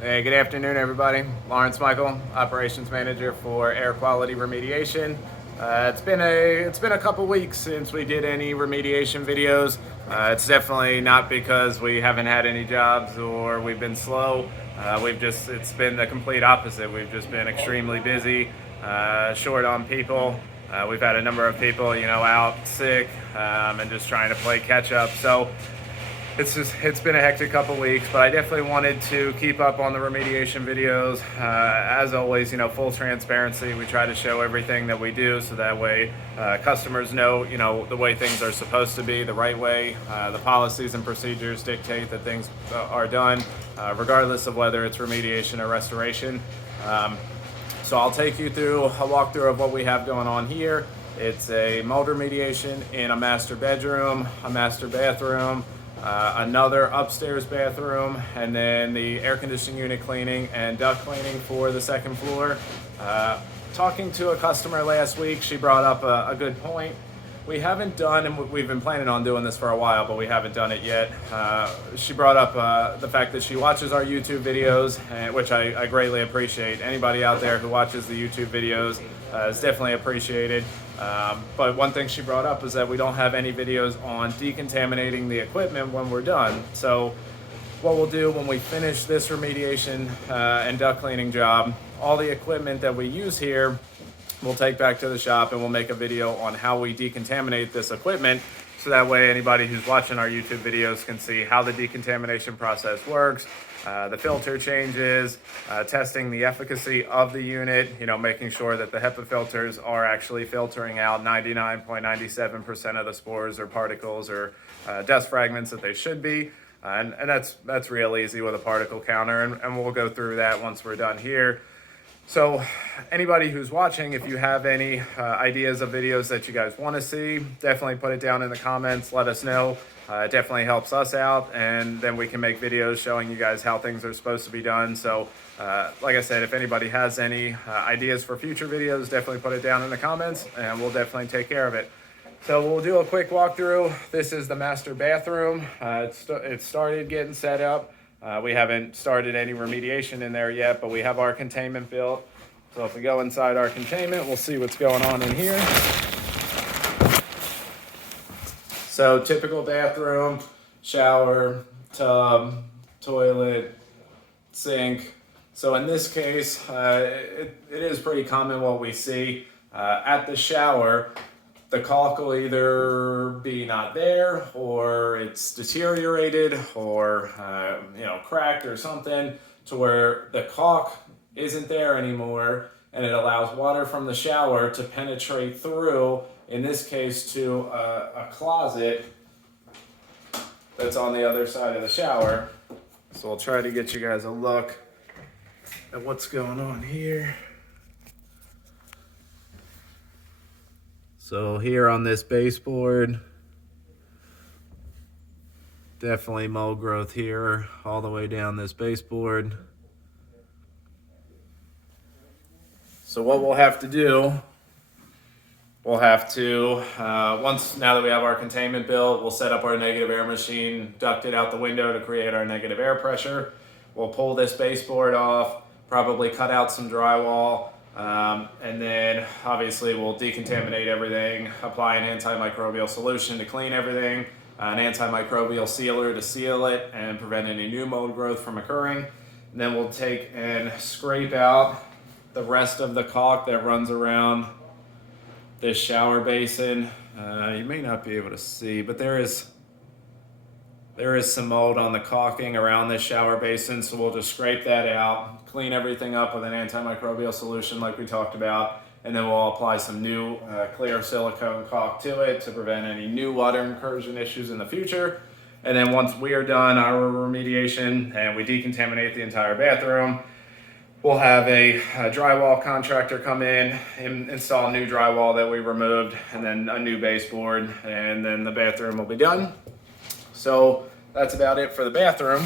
Hey, good afternoon, everybody. Lawrence Michael, Operations Manager for Air Quality Remediation. It's been a couple weeks since we did any remediation videos. It's definitely not because we haven't had any jobs or we've been slow. It's been the complete opposite. We've just been extremely busy, short on people. We've had a number of people, out sick, and just trying to play catch up. So it's been a hectic couple weeks, but I definitely wanted to keep up on the remediation videos. As always, full transparency. We try to show everything that we do, so that way customers know, the way things are supposed to be, the right way. The policies and procedures dictate that things are done, regardless of whether it's remediation or restoration. So I'll take you through a walkthrough of what we have going on here. It's a mold remediation in a master bedroom, a master bathroom, another upstairs bathroom, and then the air conditioning unit cleaning and duct cleaning for the second floor. Talking to a customer last week, she brought up a good point. We haven't done, and we've been planning on doing this for a while, but we haven't done it yet. She brought up the fact that she watches our YouTube videos, which I greatly appreciate. Anybody out there who watches the YouTube videos is definitely appreciated. But one thing she brought up is that we don't have any videos on decontaminating the equipment when we're done. So what we'll do when we finish this remediation and duct cleaning job, all the equipment that we use here, we'll take back to the shop and we'll make a video on how we decontaminate this equipment. So that way anybody who's watching our YouTube videos can see how the decontamination process works, the filter changes, testing the efficacy of the unit, making sure that the HEPA filters are actually filtering out 99.97% of the spores or particles or dust fragments that they should be. And that's real easy with a particle counter, and we'll go through that once we're done here. So anybody who's watching, if you have any ideas of videos that you guys want to see, definitely put it down in the comments. Let us know. It definitely helps us out, and then we can make videos showing you guys how things are supposed to be done. So like I said, if anybody has any ideas for future videos, definitely put it down in the comments, and we'll definitely take care of it. So we'll do a quick walkthrough. This is the master bathroom. It started getting set up. We haven't started any remediation in there yet, but we have our containment built. So if we go inside our containment, we'll see what's going on in here. So typical bathroom, shower, tub, toilet, sink. So in this case, it is pretty common what we see at the shower. The caulk will either be not there, or it's deteriorated, or cracked or something, to where the caulk isn't there anymore, and it allows water from the shower to penetrate through, in this case, to a closet that's on the other side of the shower. So I'll try to get you guys a look at what's going on here. So here on this baseboard, definitely mold growth here all the way down this baseboard. So what we'll have to do, now that we have our containment built, we'll set up our negative air machine, duct it out the window to create our negative air pressure. We'll pull this baseboard off, probably cut out some drywall, and then obviously we'll decontaminate everything, apply an antimicrobial solution to clean everything, an antimicrobial sealer to seal it and prevent any new mold growth from occurring. And then we'll take and scrape out the rest of the caulk that runs around this shower basin. You may not be able to see, but there is some mold on the caulking around this shower basin, so we'll just scrape that out, clean everything up with an antimicrobial solution like we talked about, and then we'll apply some new clear silicone caulk to it to prevent any new water incursion issues in the future. And then once we are done our remediation and we decontaminate the entire bathroom, we'll have a drywall contractor come in and install new drywall that we removed, and then a new baseboard, and then the bathroom will be done. So that's about it for the bathroom.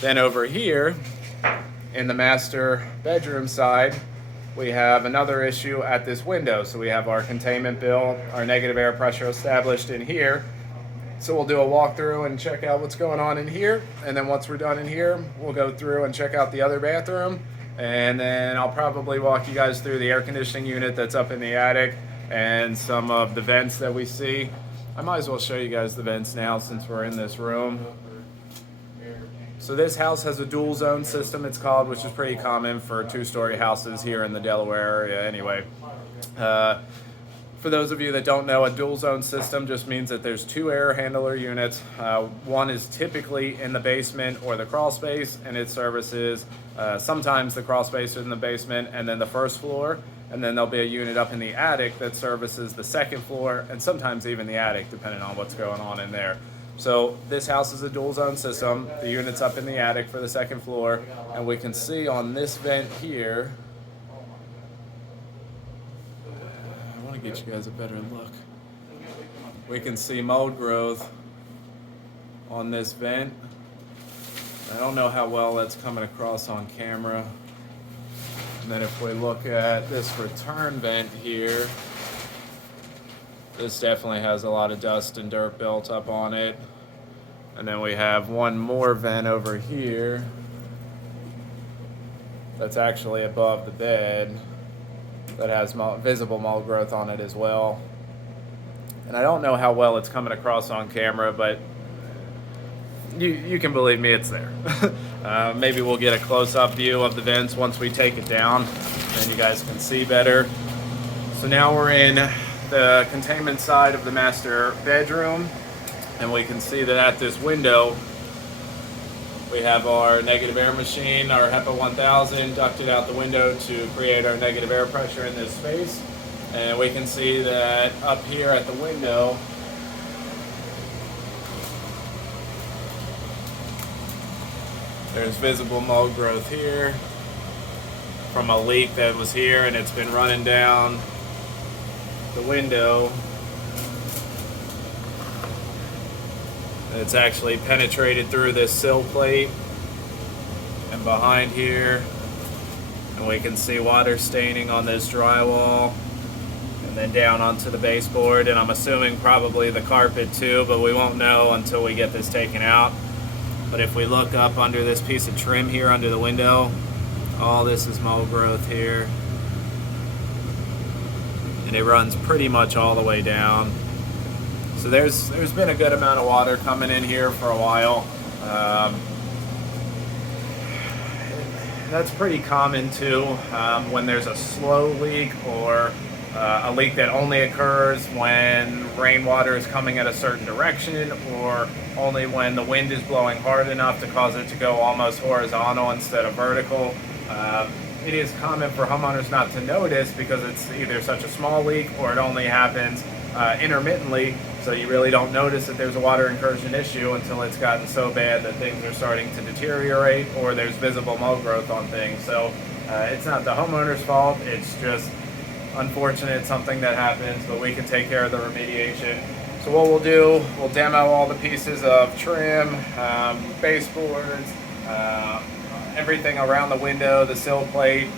Then over here in the master bedroom side, we have another issue at this window. So we have our containment built, our negative air pressure established in here. So we'll do a walkthrough and check out what's going on in here. And then once we're done in here, we'll go through and check out the other bathroom. And then I'll probably walk you guys through the air conditioning unit that's up in the attic and some of the vents that we see. I might as well show you guys the vents now since we're in this room. So this house has a dual zone system, it's called, which is pretty common for two-story houses here in the Delaware area anyway. For those of you that don't know, a dual zone system just means that there's two air handler units. One is typically in the basement or the crawl space, and it services sometimes the crawl space in the basement and then the first floor. And then there'll be a unit up in the attic that services the second floor and sometimes even the attic, depending on what's going on in there. So this house is a dual zone system. The unit's up in the attic for the second floor, and we can see on this vent here, I want to get you guys a better look. We can see mold growth on this vent. I don't know how well that's coming across on camera. And then if we look at this return vent here, this definitely has a lot of dust and dirt built up on it. And then we have one more vent over here that's actually above the bed that has visible mold growth on it as well. And I don't know how well it's coming across on camera, but you can believe me, it's there. Maybe we'll get a close-up view of the vents once we take it down and you guys can see better. So now we're in the containment side of the master bedroom, and we can see that at this window we have our negative air machine, our HEPA 1000 ducted out the window to create our negative air pressure in this space. And we can see that up here at the window there's visible mold growth here from a leak that was here, and it's been running down the window. It's actually penetrated through this sill plate and behind here, and we can see water staining on this drywall and then down onto the baseboard, and I'm assuming probably the carpet too, but we won't know until we get this taken out. But if we look up under this piece of trim here under the window, all this is mold growth here, and it runs pretty much all the way down. So there's been a good amount of water coming in here for a while. That's pretty common too when there's a slow leak or a leak that only occurs when rainwater is coming at a certain direction, or only when the wind is blowing hard enough to cause it to go almost horizontal instead of vertical. It is common for homeowners not to notice because it's either such a small leak or it only happens intermittently, so you really don't notice that there's a water incursion issue until it's gotten so bad that things are starting to deteriorate or there's visible mold growth on things. So it's not the homeowner's fault, it's just unfortunate, something that happens, but we can take care of the remediation. So what we'll do, we'll demo all the pieces of trim, baseboards, everything around the window, the sill plate,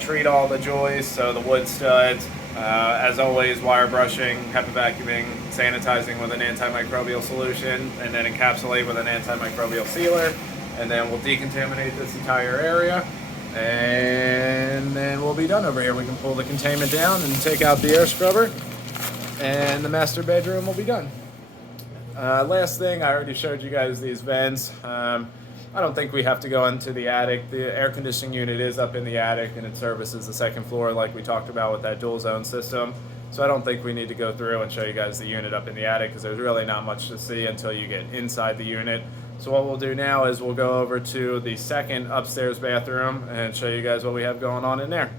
treat all the joists, so the wood studs. As always, wire brushing, HEPA vacuuming, sanitizing with an antimicrobial solution, and then encapsulate with an antimicrobial sealer. And then we'll decontaminate this entire area, and then we'll be done over here. We can pull the containment down and take out the air scrubber, and the master bedroom will be done. Last thing, I already showed you guys these vents. I don't think we have to go into the attic. The air conditioning unit is up in the attic and it services the second floor like we talked about with that dual zone system. So I don't think we need to go through and show you guys the unit up in the attic because there's really not much to see until you get inside the unit. So what we'll do now is we'll go over to the second upstairs bathroom and show you guys what we have going on in there.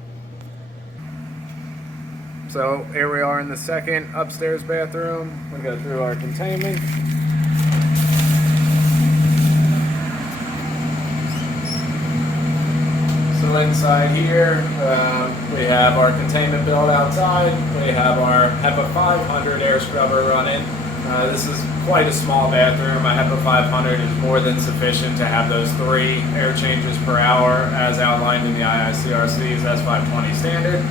So here we are in the second upstairs bathroom. We'll go through our containment. So inside here, we have our containment build outside. We have our HEPA 500 air scrubber running. This is quite a small bathroom. A HEPA 500 is more than sufficient to have those 3 air changes per hour as outlined in the IICRC's S520 standard.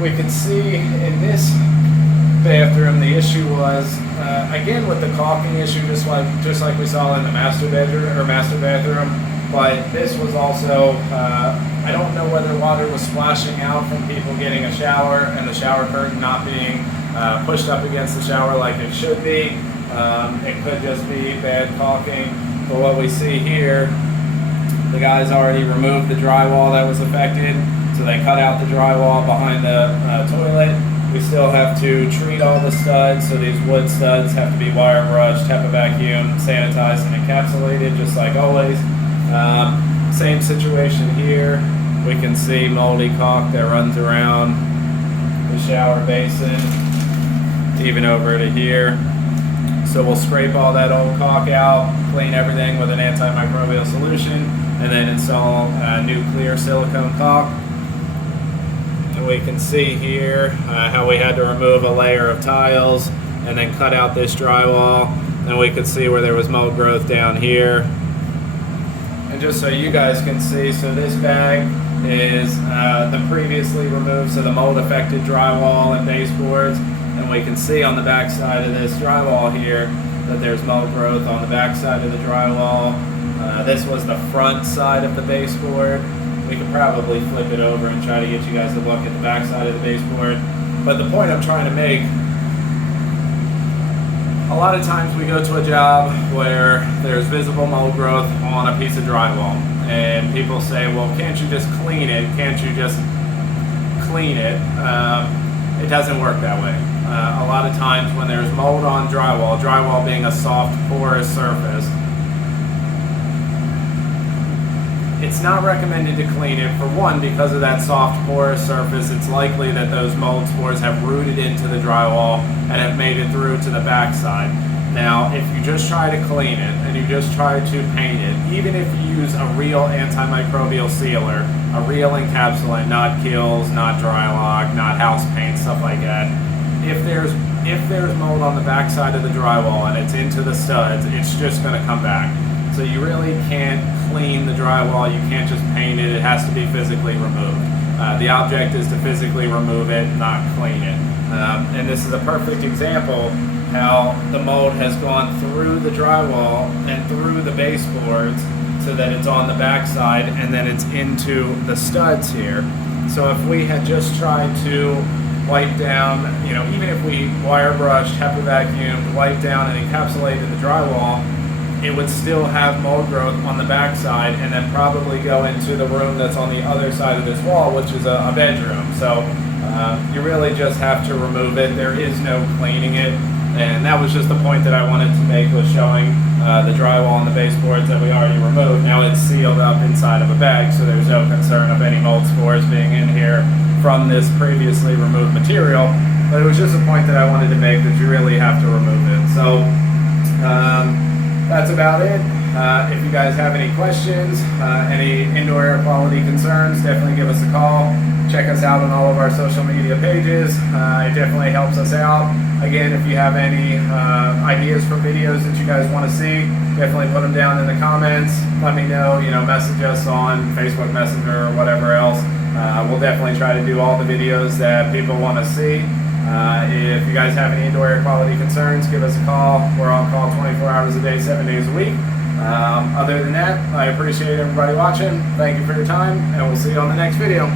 We can see in this bathroom the issue was again with the caulking issue, just like we saw in the master bedroom or master bathroom. But this was also, I don't know whether water was splashing out from people getting a shower and the shower curtain not being pushed up against the shower like it should be. It could just be bad caulking. But what we see here, the guys already removed the drywall that was affected. So they cut out the drywall behind the toilet. We still have to treat all the studs. So these wood studs have to be wire brushed, HEPA vacuumed, sanitized, and encapsulated, just like always. Same situation here. We can see moldy caulk that runs around the shower basin, even over to here. So we'll scrape all that old caulk out, clean everything with an antimicrobial solution, and then install new clear silicone caulk. And we can see here how we had to remove a layer of tiles and then cut out this drywall. And we could see where there was mold growth down here. And just so you guys can see, so this bag is the previously removed, so the mold affected drywall and baseboards. And we can see on the back side of this drywall here that there's mold growth on the back side of the drywall. This was the front side of the baseboard. We could probably flip it over and try to get you guys to look at the back side of the baseboard. But the point I'm trying to make, a lot of times we go to a job where there's visible mold growth on a piece of drywall. And people say, well, can't you just clean it? Can't you just clean it? It doesn't work that way. A lot of times when there's mold on drywall being a soft, porous surface, it's not recommended to clean it. For one, because of that soft, porous surface, it's likely that those mold spores have rooted into the drywall and have made it through to the backside. Now, if you just try to clean it and you just try to paint it, even if you use a real antimicrobial sealer, a real encapsulant, not Kills, not Drylock, not house paint, stuff like that, if there's mold on the backside of the drywall and it's into the studs, it's just going to come back. So you really can't clean the drywall. You can't just paint it. It has to be physically removed. The object is to physically remove it, not clean it. And this is a perfect example how the mold has gone through the drywall and through the baseboards so that it's on the backside and then it's into the studs here. So if we had just tried to wipe down, even if we wire brushed, HEPA vacuumed, wiped down and encapsulated the drywall, it would still have mold growth on the backside and then probably go into the room that's on the other side of this wall, which is a bedroom. So you really just have to remove it. There is no cleaning it. And that was just the point that I wanted to make, was showing the drywall and the baseboards that we already removed. Now it's sealed up inside of a bag, so there's no concern of any mold spores being in here from this previously removed material. But it was just a point that I wanted to make, that you really have to remove it. So that's about it. If you guys have any questions, any indoor air quality concerns, definitely give us a call. Check us out on all of our social media pages. It definitely helps us out. Again, if you have any ideas for videos that you guys want to see, definitely put them down in the comments. Let me know, message us on Facebook Messenger or whatever else. We'll definitely try to do all the videos that people want to see. If you guys have any indoor air quality concerns, give us a call. We're on call 24 hours a day, 7 days a week. Other than that, I appreciate everybody watching. Thank you for your time, and we'll see you on the next video.